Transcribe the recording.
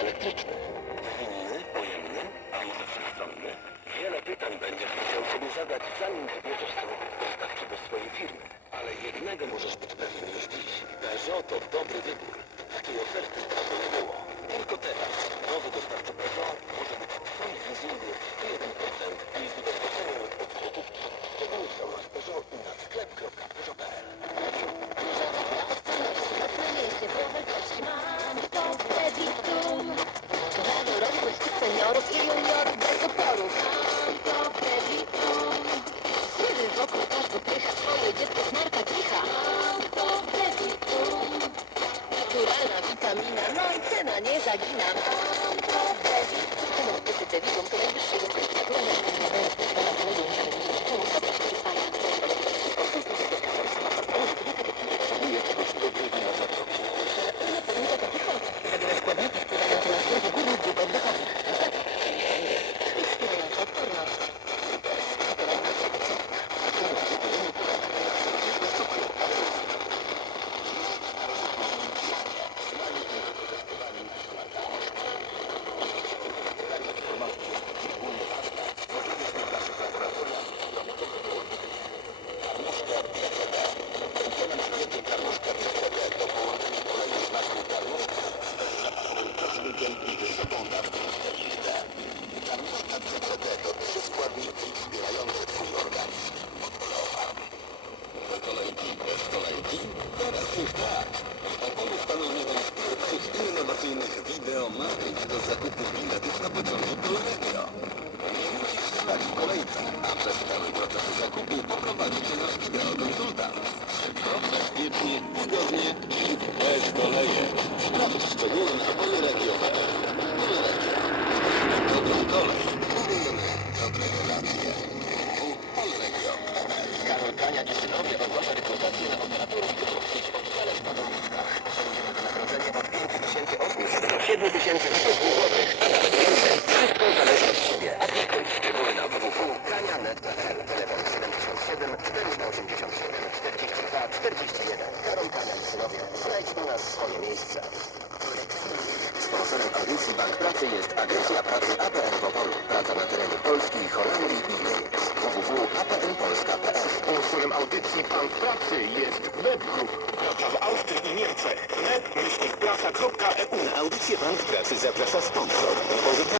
elektryczny. Zwinny, pojemny, a może wszechstronny? Wiele pytań będziesz musiał sobie zadać, zanim wybierzesz samochód dostawczy do swojej firmy. Ale jednego możesz być pewny już dziś. Peugeot to dobry wybór. Takiej oferty dawno nie było. Witamina, no i cena nie zagina. Już tak. Opolu stanowią jeden z innowacyjnych wideo mapping do zakupu biletów na pociągu Polregio. Nie musisz stać w kolejce, a przez cały proces zakupu poprowadzi Cię nasz wideokonsultant. 5800 do 7800 złotych, a nawet więcej. Wszystko zależy od Ciebie. Aplikuj szczegóły na www.kania.net.pl Telefon 77 487 42 41 Karol Kania synowie. Znajdź u nas swoje miejsce. Sponsorem audycji Bank Pracy jest Agencja Pracy APN w Opolu. Praca na terenie Polski, Holandii i Niemiec. Sponsorem audycji Bank Pracy jest Web Group. Praca w Austrii i Niemczech. web-praca.eu Na audycję Bank Pracy zaprasza sponsor.